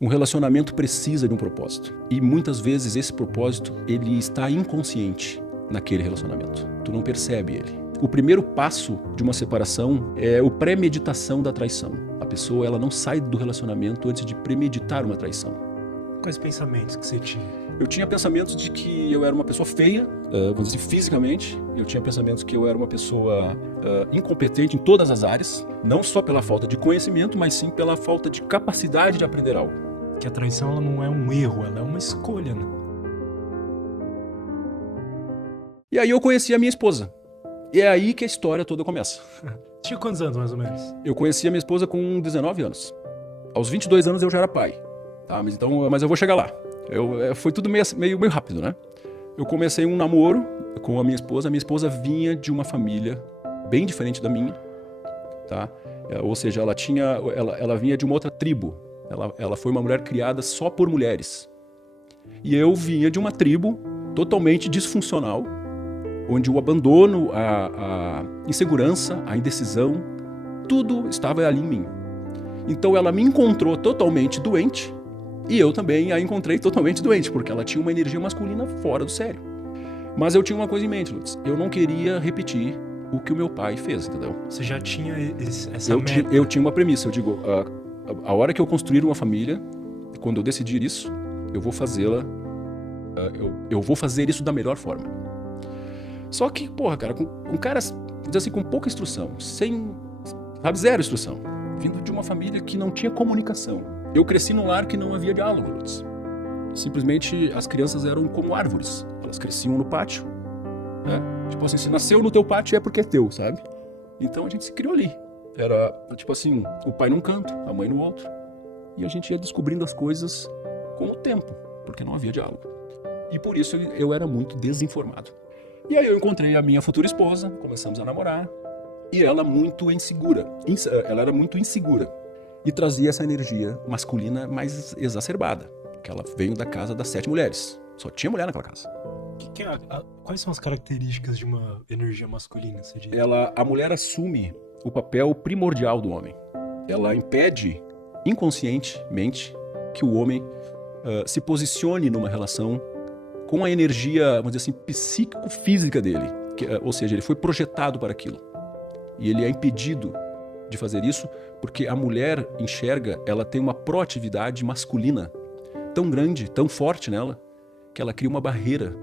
Um relacionamento precisa de um propósito. E muitas vezes esse propósito, ele está inconsciente naquele relacionamento. Tu não percebe ele. O primeiro passo de uma separação é o premeditação da traição. A pessoa, ela não sai do relacionamento antes de premeditar uma traição. Quais pensamentos que você tinha? Eu tinha pensamentos de que eu era uma pessoa feia, vamos dizer, fisicamente. Eu tinha pensamentos que eu era uma pessoa incompetente em todas as áreas. Não só pela falta de conhecimento, mas sim pela falta de capacidade de aprender algo. Que a traição ela não é um erro, ela é uma escolha, né? E aí eu conheci a minha esposa. E é aí que a história toda começa. Tinha quantos anos, mais ou menos? Eu conheci a minha esposa com 19 anos. Aos 22 anos eu já era pai. Tá, mas eu vou chegar lá. Foi tudo meio rápido, né? Eu comecei um namoro com a minha esposa. A minha esposa vinha de uma família bem diferente da minha. Tá? Ou seja, ela vinha de uma outra tribo. Ela foi uma mulher criada só por mulheres. E eu vinha de uma tribo totalmente disfuncional, onde o abandono, a insegurança, a indecisão, tudo estava ali em mim. Então ela me encontrou totalmente doente e eu também a encontrei totalmente doente, porque ela tinha uma energia masculina fora do sério. Mas eu tinha uma coisa em mente, Lutz. Eu não queria repetir o que o meu pai fez, entendeu? Você já tinha essa meta? Eu tinha uma premissa, eu digo, a hora que eu construir uma família, quando eu decidir isso, eu vou fazê-la, eu vou fazer isso da melhor forma. Só que, porra, cara, um cara, vamos dizer assim, com pouca instrução, zero instrução, vindo de uma família que não tinha comunicação. Eu cresci num lar que não havia diálogo, Lutz. Simplesmente as crianças eram como árvores, elas cresciam no pátio, né? Tipo assim, se nasceu no teu pátio é porque é teu, sabe? Então a gente se criou ali. Era, tipo assim, o pai num canto, a mãe no outro. E a gente ia descobrindo as coisas com o tempo, porque não havia diálogo. E por isso eu era muito desinformado. E aí eu encontrei a minha futura esposa, começamos a namorar. E ela muito insegura. Ela era muito insegura. E trazia essa energia masculina mais exacerbada. Que ela veio da casa das 7 mulheres. Só tinha mulher naquela casa. Quais são as características de uma energia masculina, você diria? A mulher assume o papel primordial do homem. Ela impede inconscientemente que o homem se posicione numa relação com a energia, vamos dizer assim, psíquico-física dele. Ou seja, ele foi projetado para aquilo. E ele é impedido de fazer isso porque a mulher enxerga, ela tem uma proatividade masculina tão grande, tão forte nela, que ela cria uma barreira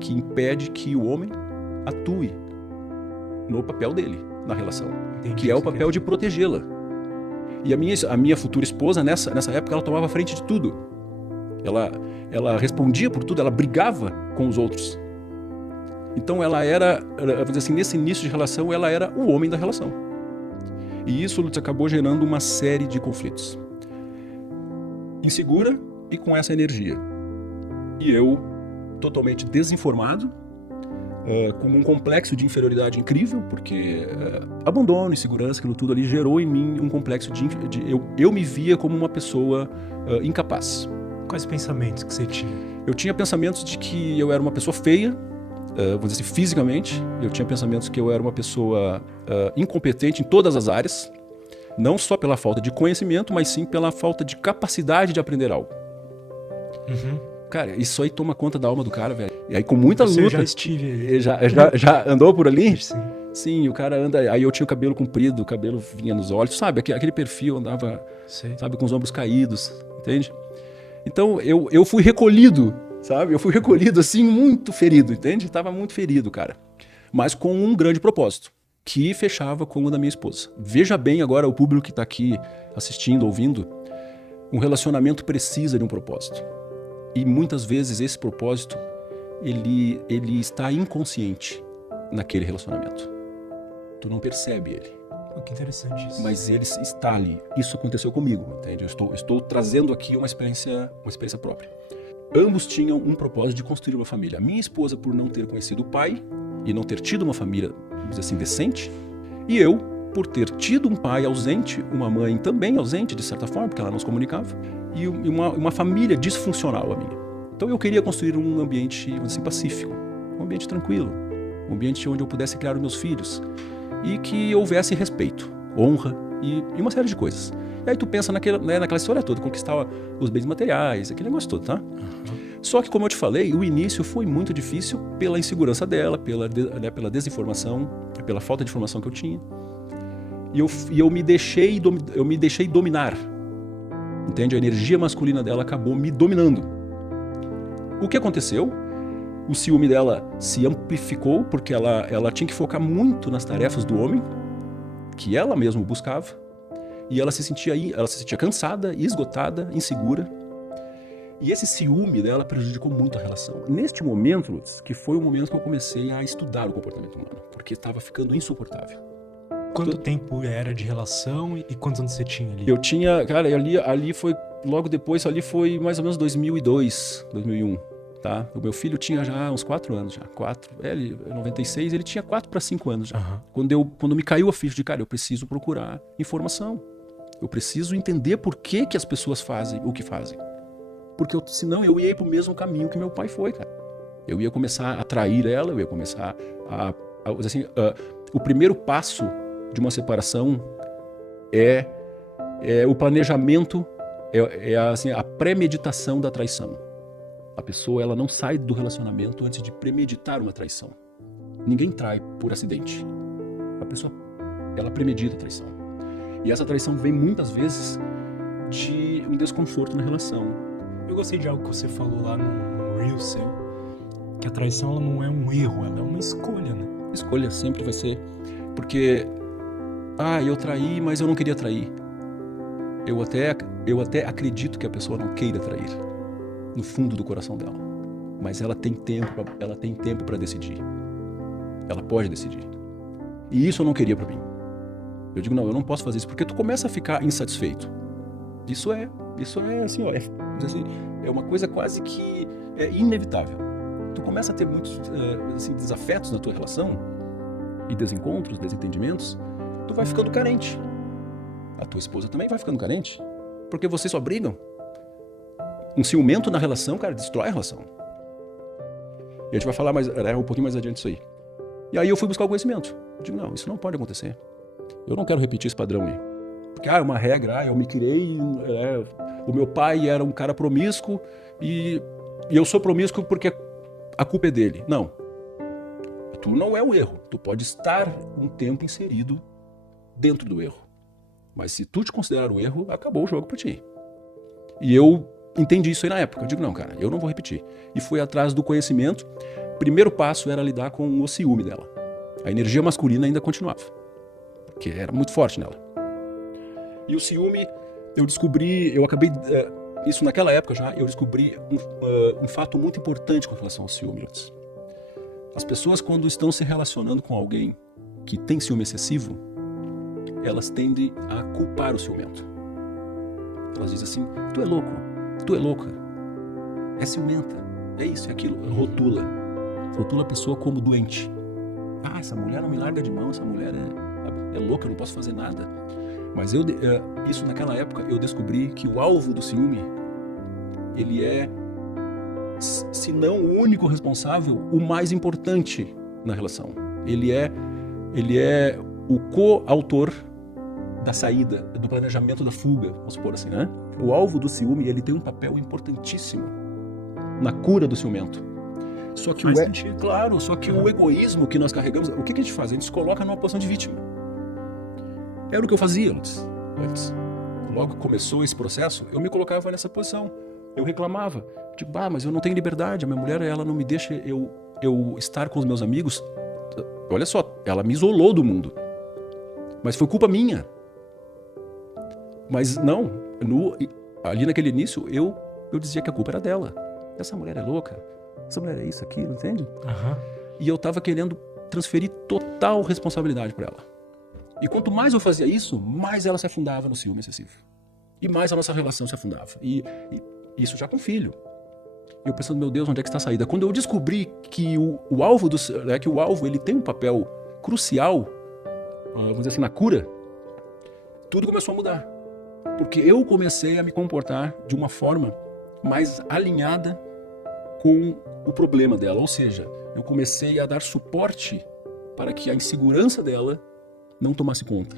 que impede que o homem atue no papel dele, na relação. Entendi, que é o papel de protegê-la. E a minha futura esposa, nessa época, ela tomava frente de tudo. Ela respondia por tudo, ela brigava com os outros. Então ela era, vamos dizer assim, nesse início de relação, ela era o homem da relação. E isso, Lutz, acabou gerando uma série de conflitos. Insegura e com essa energia. E eu, totalmente desinformado, com um complexo de inferioridade incrível, porque abandono, insegurança, aquilo tudo ali gerou em mim um complexo eu me via como uma pessoa incapaz. Quais pensamentos que você tinha? Eu tinha pensamentos de que eu era uma pessoa feia, vamos dizer assim, fisicamente. Eu tinha pensamentos que eu era uma pessoa incompetente em todas as áreas, não só pela falta de conhecimento, mas sim pela falta de capacidade de aprender algo. Uhum. Cara, isso aí toma conta da alma do cara, velho. E aí com muita luta... Eu já estive... Já andou por ali? Sim. Sim, o cara anda... Aí eu tinha o cabelo comprido, o cabelo vinha nos olhos, sabe? Aquele perfil, andava, sabe, com os ombros caídos, entende? Então eu fui recolhido, sabe? Eu fui recolhido assim, muito ferido, entende? Tava muito ferido, cara. Mas com um grande propósito, que fechava com o da minha esposa. Veja bem agora o público que tá aqui assistindo, ouvindo. Um relacionamento precisa de um propósito. E muitas vezes esse propósito, ele está inconsciente naquele relacionamento. Tu não percebe ele. Que interessante isso. Mas ele está ali. Isso aconteceu comigo, entende? Eu estou trazendo aqui uma experiência própria. Ambos tinham um propósito de construir uma família. A minha esposa, por não ter conhecido o pai e não ter tido uma família, vamos dizer assim, decente. E eu, por ter tido um pai ausente, uma mãe também ausente, de certa forma, porque ela não se comunicava, e uma família disfuncional a minha. Então eu queria construir um ambiente, vamos dizer assim, pacífico, um ambiente tranquilo, um ambiente onde eu pudesse criar os meus filhos e que houvesse respeito, honra e uma série de coisas. E aí tu pensa naquela história toda, conquistar os bens materiais, aquele negócio todo, tá? Só que, como eu te falei, o início foi muito difícil pela insegurança dela, pela desinformação, pela falta de informação que eu tinha. E eu me deixei dominar. Entende? A energia masculina dela acabou me dominando. O que aconteceu? O ciúme dela se amplificou porque ela tinha que focar muito nas tarefas do homem, que ela mesma buscava, e ela se sentia cansada, esgotada, insegura. E esse ciúme dela prejudicou muito a relação. Neste momento, Lutz, que foi o momento que eu comecei a estudar o comportamento humano, porque estava ficando insuportável. Quanto tempo era de relação e quantos anos você tinha ali? Eu tinha, cara, ali foi, logo depois, ali foi mais ou menos 2002, 2001, tá? O meu filho tinha já uns 4 anos já, ele, em 96, ele tinha 4 para 5 anos já. Quando me caiu a ficha de, cara, eu preciso procurar informação. Eu preciso entender por que as pessoas fazem o que fazem. Porque senão eu ia ir pro mesmo caminho que meu pai foi, cara. Eu ia começar a trair ela, eu ia começar o primeiro passo de uma separação é o planejamento, a premeditação da traição. A pessoa, ela não sai do relacionamento antes de premeditar uma traição. Ninguém trai por acidente. A pessoa, ela premedita a traição. E essa traição vem muitas vezes de um desconforto na relação. Eu gostei de algo que você falou lá no Reel seu, que a traição ela não é um erro, ela é uma escolha, né? Escolha sempre vai ser, porque eu traí, mas eu não queria trair. Eu até acredito que a pessoa não queira trair, no fundo do coração dela. Mas ela tem tempo para decidir. Ela pode decidir. E isso eu não queria para mim. Eu digo, não, eu não posso fazer isso, porque tu começa a ficar insatisfeito. Isso é assim, ó, é uma coisa quase que inevitável. Tu começa a ter muitos desafetos na tua relação, e desencontros, desentendimentos, tu vai ficando carente. A tua esposa também vai ficando carente, porque vocês só brigam. Um ciumento na relação, cara, destrói a relação. E a gente vai falar um pouquinho mais adiante disso aí. E aí eu fui buscar o conhecimento. Eu digo, não, isso não pode acontecer. Eu não quero repetir esse padrão aí. Porque, é uma regra, eu me criei, o meu pai era um cara promíscuo e eu sou promíscuo porque a culpa é dele. Não. Tu não é o erro. Tu pode estar um tempo inserido dentro do erro. Mas se tu te considerar o erro, acabou o jogo pra ti. E eu entendi isso aí na época. Eu digo, não, cara, eu não vou repetir. E fui atrás do conhecimento. Primeiro passo era lidar com o ciúme dela. A energia masculina ainda continuava, porque era muito forte nela. E o ciúme, isso naquela época já, eu descobri um fato muito importante com relação ao ciúme. As pessoas, quando estão se relacionando com alguém que tem ciúme excessivo, elas tendem a culpar o ciumento. Elas dizem assim, tu é louco, tu é louca, é ciumenta, é isso, é aquilo, rotula a pessoa como doente. Essa mulher não me larga de mão, essa mulher é louca, eu não posso fazer nada. Mas isso naquela época eu descobri que o alvo do ciúme, ele é, se não o único responsável, o mais importante na relação. Ele é o coautor da saída, do planejamento da fuga, vamos supor assim, né? O alvo do ciúme, ele tem um papel importantíssimo na cura do ciumento. Só que o egoísmo que nós carregamos, o que a gente faz? A gente se coloca numa posição de vítima. Era o que eu fazia antes. Logo que começou esse processo, eu me colocava nessa posição. Eu reclamava. Tipo, mas eu não tenho liberdade. A minha mulher, ela não me deixa eu estar com os meus amigos. Olha só, ela me isolou do mundo. Mas foi culpa minha. Mas não, ali naquele início, eu dizia que a culpa era dela. Essa mulher é louca. Essa mulher é isso, aquilo, entende? Uhum. E eu tava querendo transferir total responsabilidade para ela. E quanto mais eu fazia isso, mais ela se afundava no ciúme excessivo. E mais a nossa relação se afundava. E isso já com filho. E eu pensando, meu Deus, onde é que está a saída? Quando eu descobri que o alvo ele tem um papel crucial, vamos dizer assim, na cura, tudo começou a mudar. Porque eu comecei a me comportar de uma forma mais alinhada com o problema dela. Ou seja, eu comecei a dar suporte para que a insegurança dela não tomasse conta.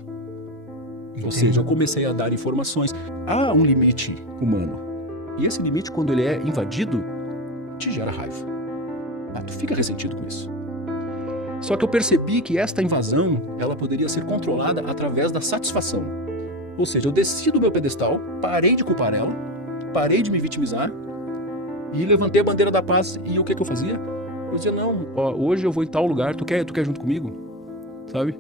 Ou seja, eu comecei a dar informações. Há um limite humano. E esse limite, quando ele é invadido, te gera raiva. Tu fica ressentido com isso. Só que eu percebi que esta invasão, ela poderia ser controlada através da satisfação. Ou seja, eu desci do meu pedestal, parei de culpar ela, parei de me vitimizar e levantei a bandeira da paz. E o que eu fazia? Eu dizia, não, ó, hoje eu vou em tal lugar, tu quer junto comigo? Sabe?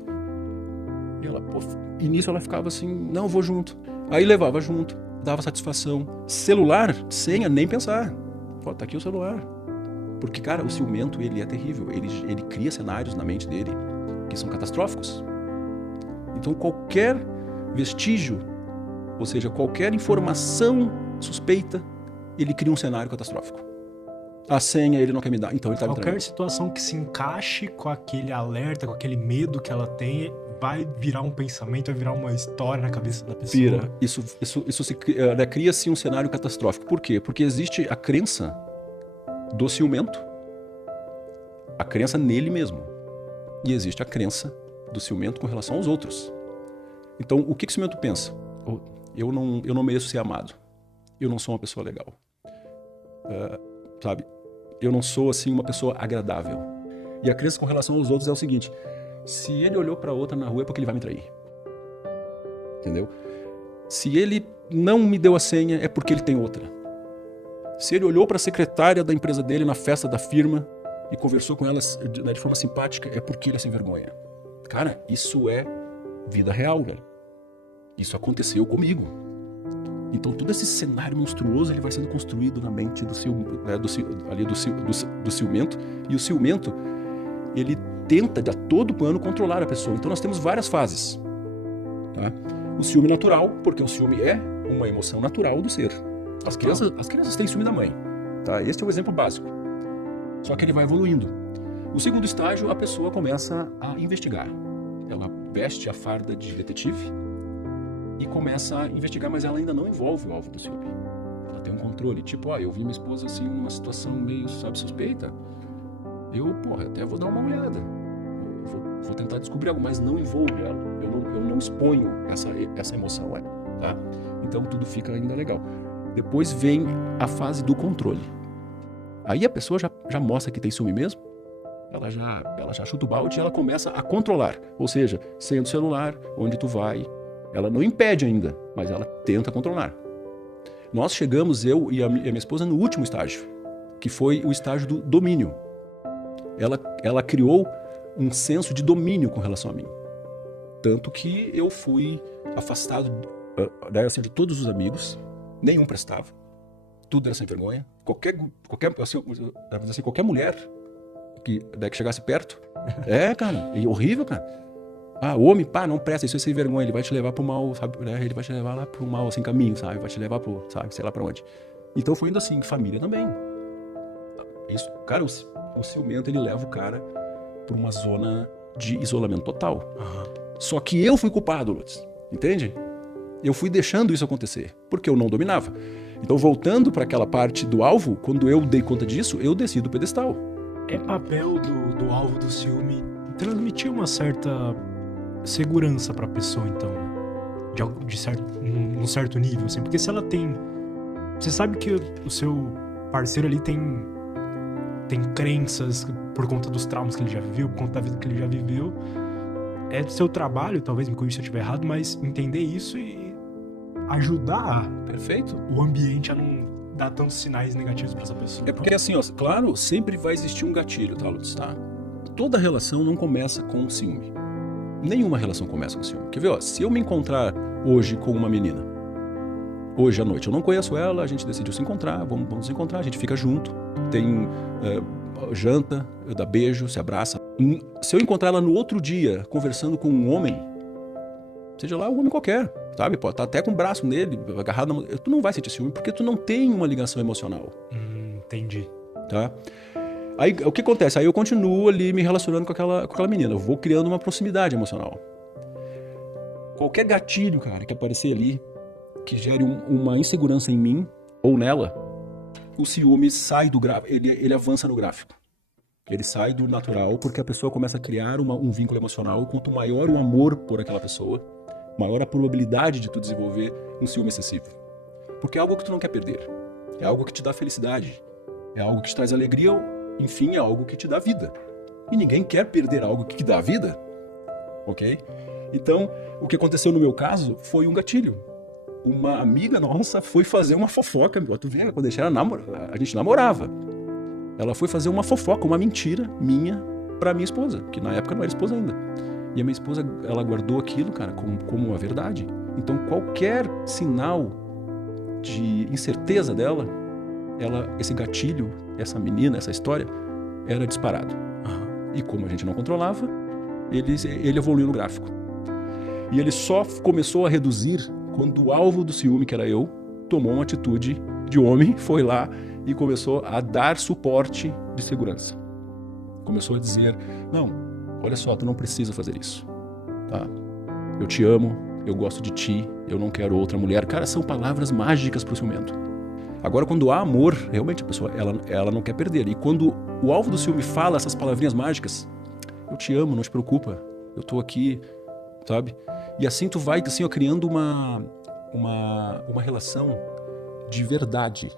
E ela, pô, e nisso ela ficava assim, não, eu vou junto. Aí levava junto, dava satisfação. Celular, senha, nem pensar. Pô, tá aqui o celular. Porque, cara, o ciumento, ele é terrível. Ele cria cenários na mente dele que são catastróficos. Então, qualquer vestígio, ou seja, qualquer informação suspeita, ele cria um cenário catastrófico. A senha ele não quer me dar, então ele tá me traindo. Qualquer situação que se encaixe com aquele alerta, com aquele medo que ela tem, vai virar um pensamento, vai virar uma história na cabeça da pessoa. Vira. Isso cria-se um cenário catastrófico. Por quê? Porque existe a crença do ciumento, a crença nele mesmo. E existe a crença do ciumento com relação aos outros. Então, o que o ciumento pensa? Eu não mereço ser amado. Eu não sou uma pessoa legal. Sabe? Eu não sou, assim, uma pessoa agradável. E a crença com relação aos outros é o seguinte: se ele olhou para outra na rua é porque ele vai me trair. Entendeu? Se ele não me deu a senha é porque ele tem outra. Se ele olhou para a secretária da empresa dele na festa da firma e conversou com ela de forma simpática, é porque ele é sem vergonha. Cara, isso é vida real, velho. Isso aconteceu comigo. Então todo esse cenário monstruoso ele vai sendo construído na mente do ciumento. E o ciumento, ele tenta de a todo plano controlar a pessoa. Então nós temos várias fases. Tá? O ciúme natural, porque o ciúme é uma emoção natural do ser. As crianças têm ciúme da mãe. Tá? Este é o exemplo básico. Só que ele vai evoluindo. No segundo estágio, a pessoa começa a investigar. Ela veste a farda de detetive e começa a investigar, mas ela ainda não envolve o alvo do ciúme. Ela tem um controle. Tipo, eu vi minha esposa assim, numa situação meio, suspeita. Eu, até vou dar uma olhada. Vou tentar descobrir algo, mas não envolve ela. Eu não exponho essa emoção. Tá? Então tudo fica ainda legal. Depois vem a fase do controle. Aí a pessoa já mostra que tem ciúme mesmo. Ela já chuta o balde e ela começa a controlar. Ou seja, senha do celular, onde tu vai. Ela não impede ainda, mas ela tenta controlar. Nós chegamos, eu e a minha esposa, no último estágio, que foi o estágio do domínio. Ela criou um senso de domínio com relação a mim. Tanto que eu fui afastado de todos os amigos. Nenhum prestava. Tudo era sem vergonha. Qualquer mulher que chegasse perto. Cara. É horrível, cara. O homem, não presta, isso é sem vergonha. Ele vai te levar pro mal, sabe? Ele vai te levar lá pro mal, sem caminho, sabe? Vai te levar pro, sabe? Sei lá pra onde. Então foi indo assim, família também. Isso, cara, o ciumento, ele leva o cara pra uma zona de isolamento total. Uhum. Só que eu fui culpado, Lutz. Entende? Eu fui deixando isso acontecer, porque eu não dominava. Então, voltando para aquela parte do alvo, quando eu dei conta disso, eu desci do pedestal. É papel do alvo do ciúme transmitir uma certa segurança para a pessoa, então, num certo nível, assim. Porque se ela tem... Você sabe que o seu parceiro ali tem crenças por conta dos traumas que ele já viveu, por conta da vida que ele já viveu. É do seu trabalho, talvez me corrija se eu estiver errado, mas entender isso e ajudar Perfeito. O ambiente a não dar tantos sinais negativos para essa pessoa. É porque assim, claro, sempre vai existir um gatilho, tá, Lutz? Tá? Toda relação não começa com ciúme. Nenhuma relação começa com ciúme. Quer ver, se eu me encontrar hoje com uma menina, hoje à noite, eu não conheço ela, a gente decidiu se encontrar, vamos nos encontrar, a gente fica junto, tem janta, eu dá beijo, se abraça. Se eu encontrar ela no outro dia, conversando com um homem, seja lá um homem qualquer, sabe? Pode estar até com o braço nele, agarrado tu não vai sentir ciúme, porque tu não tem uma ligação emocional. Entendi. Tá? Aí, o que acontece? Aí eu continuo ali me relacionando com aquela menina, eu vou criando uma proximidade emocional. Qualquer gatilho, cara, que aparecer ali, que gere uma insegurança em mim ou nela, o ciúme sai do gráfico, ele avança no gráfico. Ele sai do natural porque a pessoa começa a criar um vínculo emocional. Quanto maior o amor por aquela pessoa, maior a probabilidade de tu desenvolver um ciúme excessivo. Porque é algo que tu não quer perder. É algo que te dá felicidade. É algo que te traz alegria, enfim, é algo que te dá vida. E ninguém quer perder algo que te dá vida, ok? Então, o que aconteceu no meu caso foi um gatilho. Uma amiga nossa foi fazer uma fofoca, tu vê, quando a gente namorava. Ela foi fazer uma fofoca, uma mentira minha pra minha esposa, que na época não era esposa ainda. E a minha esposa, ela guardou aquilo, cara, como uma verdade. Então, qualquer sinal de incerteza dela, esse gatilho, essa menina, essa história, era disparado. E como a gente não controlava, ele evoluiu no gráfico. E ele só começou a reduzir quando o alvo do ciúme, que era eu, tomou uma atitude de homem, foi lá e começou a dar suporte de segurança. Começou a dizer, não, olha só, tu não precisa fazer isso, tá? Eu te amo, eu gosto de ti, eu não quero outra mulher. Cara, são palavras mágicas pro ciumento. Agora, quando há amor, realmente a pessoa, ela não quer perder. E quando o alvo do ciúme fala essas palavrinhas mágicas, eu te amo, não te preocupa, eu tô aqui, sabe? E assim tu vai assim, ó, criando uma relação de verdade.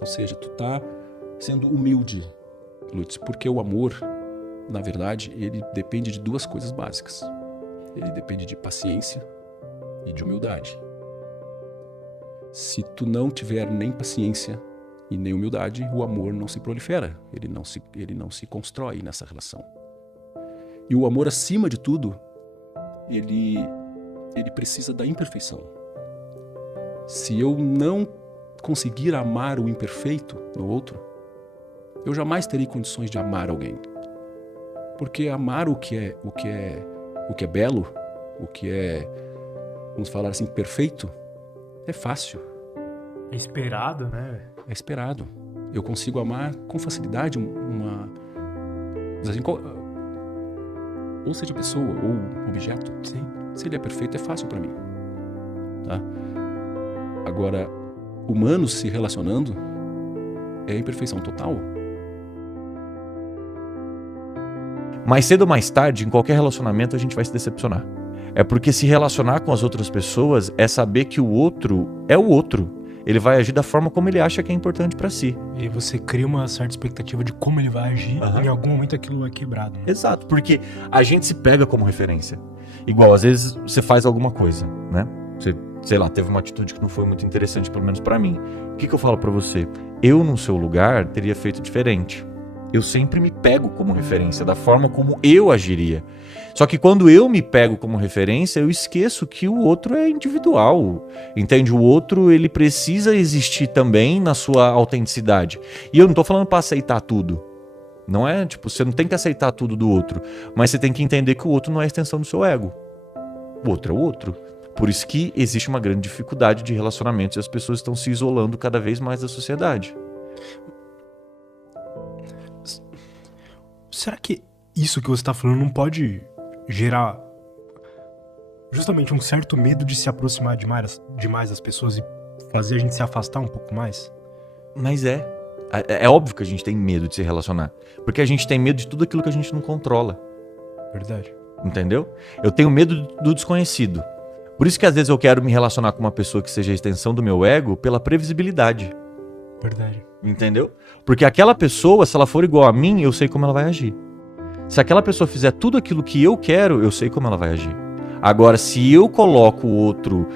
Ou seja, tu tá sendo humilde, Lutz, porque o amor, na verdade, ele depende de duas coisas básicas. Ele depende de paciência e de humildade. Se tu não tiver nem paciência e nem humildade, o amor não se prolifera, ele não se constrói nessa relação. E o amor, acima de tudo, ele precisa da imperfeição. Se eu não conseguir amar o imperfeito no outro, eu jamais terei condições de amar alguém. Porque amar o que é belo, o que é, vamos falar assim, perfeito, é fácil. É esperado, né? É esperado. Eu consigo amar com facilidade ou seja pessoa ou objeto. Sim. Se ele é perfeito, é fácil para mim. Tá? Agora, humanos se relacionando é imperfeição total. Mais cedo ou mais tarde, em qualquer relacionamento, a gente vai se decepcionar. É porque se relacionar com as outras pessoas é saber que o outro é o outro. Ele vai agir da forma como ele acha que é importante pra si. E você cria uma certa expectativa de como ele vai agir, e em algum momento aquilo é quebrado. Né? Exato, porque a gente se pega como referência. Igual, às vezes você faz alguma coisa, né? Você, sei lá, teve uma atitude que não foi muito interessante, pelo menos pra mim. O que eu falo pra você? Eu, no seu lugar, teria feito diferente. Eu sempre me pego como referência, da forma como eu agiria. Só que quando eu me pego como referência, eu esqueço que o outro é individual, entende? O outro, ele precisa existir também na sua autenticidade. E eu não tô falando para aceitar tudo. Não é, tipo, você não tem que aceitar tudo do outro, mas você tem que entender que o outro não é a extensão do seu ego. O outro é o outro. Por isso que existe uma grande dificuldade de relacionamentos e as pessoas estão se isolando cada vez mais da sociedade. Será que isso que você está falando não pode gerar justamente um certo medo de se aproximar demais das pessoas e fazer a gente se afastar um pouco mais? Mas é óbvio que a gente tem medo de se relacionar, porque a gente tem medo de tudo aquilo que a gente não controla. Verdade. Entendeu? Eu tenho medo do desconhecido. Por isso que às vezes eu quero me relacionar com uma pessoa que seja a extensão do meu ego pela previsibilidade. Verdade. Entendeu? Porque aquela pessoa, se ela for igual a mim, eu sei como ela vai agir. Se aquela pessoa fizer tudo aquilo que eu quero, eu sei como ela vai agir. Agora, se eu coloco o outro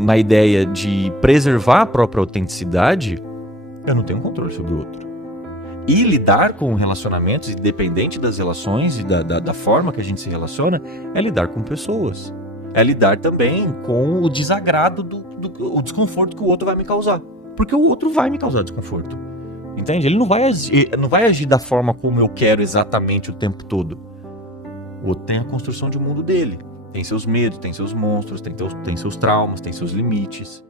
na ideia de preservar a própria autenticidade, eu não tenho controle sobre o outro. E lidar com relacionamentos, independente das relações e da forma que a gente se relaciona, é lidar com pessoas. É lidar também com o desagrado, o desconforto que o outro vai me causar. Porque o outro vai me causar desconforto. Entende? Ele não vai agir da forma como eu quero exatamente o tempo todo. O outro tem a construção de um mundo dele. Tem seus medos, tem seus monstros, tem seus traumas, tem seus limites.